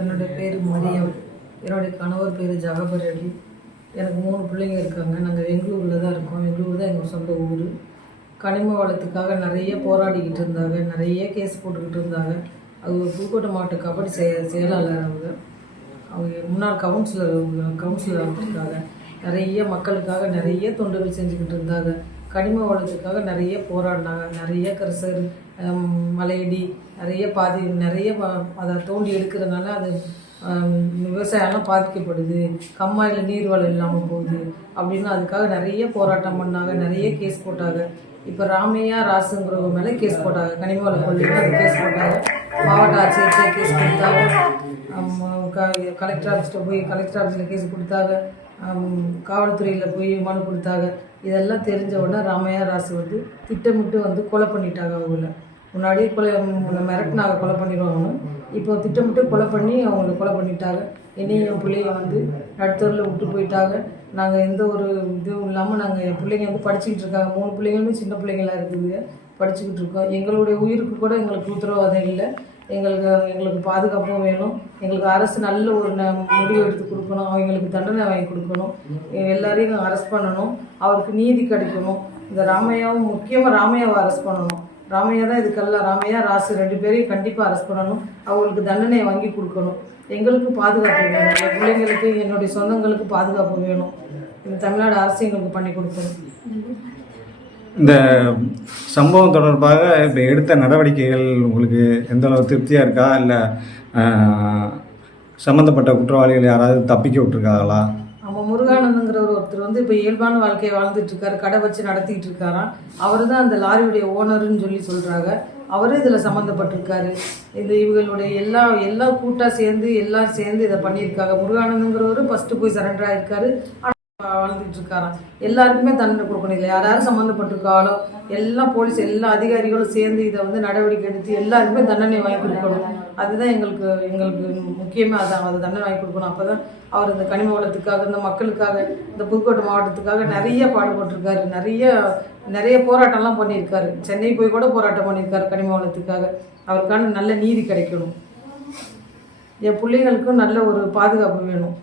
என்னுடைய பேர் மரியம். என்னுடைய கணவர் பேர் ஜகபர் அலி. எனக்கு 3 பிள்ளைங்க இருக்காங்க. நாங்கள் பெங்களூரில் தான் இருக்கோம். பெங்களூர் தான் எங்கள் சொந்த ஊர். கனிம வளத்துக்காக நிறைய போராடிக்கிட்டு இருந்தாங்க, நிறைய கேஸ் போட்டுக்கிட்டு இருந்தாங்க. அது புதுக்கோட்டை மாவட்ட கபடி செயலாளர் அவங்க முன்னாள் கவுன்சிலர் ஆகிறதுக்காக நிறைய மக்களுக்காக நிறைய தொண்டுகள் செஞ்சுக்கிட்டு இருந்தாங்க. கனிம வளத்துக்காக நிறைய போராடினாங்க. நிறைய கரிசல் மலையடி நிறைய அதை தோண்டி எடுக்கிறதுனால அது விவசாயம்லாம் பாதிக்கப்படுது, கம்மாயில் நீர் வளம் இல்லாமல் போகுது அப்படின்னு அதுக்காக நிறைய போராட்டம் பண்ணாங்க, நிறைய கேஸ் போட்டாங்க. இப்போ ராமையா ராசுங்கிறவங்க மேலே கேஸ் போட்டாங்க. கனிம வள கொள்ளைக்கு அது கேஸ் போட்டாங்க. மாவட்ட ஆட்சியர் கேஸ் கொடுத்தாங்க. கலெக்டர் ஆஃபீஸில் போய் கலெக்டர் ஆஃபீஸில் கேஸ் கொடுத்தாங்க. காவல்துறையில் போய் மனு கொடுத்தாங்க. இதெல்லாம் தெரிஞ்ச உடனே ராமையா ராசு திட்டமிட்டு கொலை பண்ணிட்டாங்க. அவங்கள முன்னாடியே மிரட்டினாங்க, கொலை பண்ணிடுவாங்க. இப்போ திட்டமிட்டு கொலை பண்ணி அவங்கள கொலை பண்ணிட்டாங்க. என்னையும் என் பிள்ளைங்க நடுத்தரில் விட்டு போயிட்டாங்க. நாங்கள் எந்த ஒரு இதுவும் இல்லாமல் நாங்கள் என் பிள்ளைங்க படிச்சுக்கிட்டு இருக்காங்க. 3 பிள்ளைங்களும் சின்ன பிள்ளைங்களாக இருக்குது, படிச்சுக்கிட்டு இருக்கோம். எங்களுடைய உயிருக்கு கூட எங்களுக்கு உத்தரவாதம் இல்லை. எங்களுக்கு பாதுகாப்பும் வேணும். எங்களுக்கு அரசு நல்ல ஒரு முடிவு எடுத்து கொடுக்கணும். அவங்களுக்கு தண்டனை வாங்கி கொடுக்கணும். எல்லாரையும் அரெஸ்ட் பண்ணணும். அவருக்கு நீதி கிடைக்கணும். இந்த ராமையாவும் முக்கியமாக ராமையாவை அரெஸ்ட் பண்ணணும். ராமையா தான் இதுக்கெல்லாம், ராமையா ராசு 2 பேரையும் கண்டிப்பாக அரெஸ்ட் பண்ணணும். அவங்களுக்கு தண்டனையை வாங்கி கொடுக்கணும். எங்களுக்கு பாதுகாப்பு வேணும். என் பிள்ளைங்களுக்கு, என்னுடைய சொந்தங்களுக்கு பாதுகாப்பு வேணும். இந்த தமிழ்நாடு அரசு எங்களுக்கு பண்ணி கொடுக்கணும். இந்த சம்பவம் தொடர்பாக இப்போ எடுத்த நடவடிக்கைகள் உங்களுக்கு எந்த அளவு திருப்தியாக இருக்கா, இல்லை சம்மந்தப்பட்ட குற்றவாளிகள் யாராவது தப்பிக்க விட்டுருக்காங்களா? நம்ம முருகானந்தங்கிற ஒருத்தர் இப்போ இயல்பான வாழ்க்கையை வாழ்ந்துட்டு இருக்காரு, கடை வச்சு நடத்திக்கிட்டு இருக்காராம். அவர் தான் அந்த லாரியுடைய ஓனருன்னு சொல்கிறாங்க. அவரும் இதில் சம்மந்தப்பட்டிருக்காரு. இவங்களுடைய எல்லா கூட்டாக சேர்ந்து எல்லாரும் சேர்ந்து இதை பண்ணியிருக்காங்க. முருகானந்தங்கிறவரு ஃபஸ்ட்டு போய் சரண்டர் ஆகிருக்காரு, வாழ்ந்துட்டு இருக்காராம். எல்லாருக்குமே தண்டனை கொடுக்கணும். இல்லை யாரும் சம்மந்தப்பட்டிருக்காளோ எல்லாம் போலீஸ் எல்லா அதிகாரிகளும் சேர்ந்து இதை நடவடிக்கை எடுத்து எல்லாருக்குமே தண்டனை வாங்கி கொடுக்கணும். அதுதான் எங்களுக்கு முக்கியமாக அதான், அது தண்டனை வாங்கி கொடுக்கணும். அப்போ தான் அவர் இந்த கனிம வளத்துக்காக, இந்த மக்களுக்காக, இந்த புதுக்கோட்டை மாவட்டத்துக்காக நிறைய பாடுபட்டிருக்காரு. நிறைய போராட்டம்லாம் பண்ணியிருக்காரு. சென்னை போய் கூட போராட்டம் பண்ணியிருக்காரு கனிம வளத்துக்காக. அவருக்கான நல்ல நீதி கிடைக்கணும். என் பிள்ளைங்களுக்கும் நல்ல ஒரு பாதுகாப்பு வேணும்.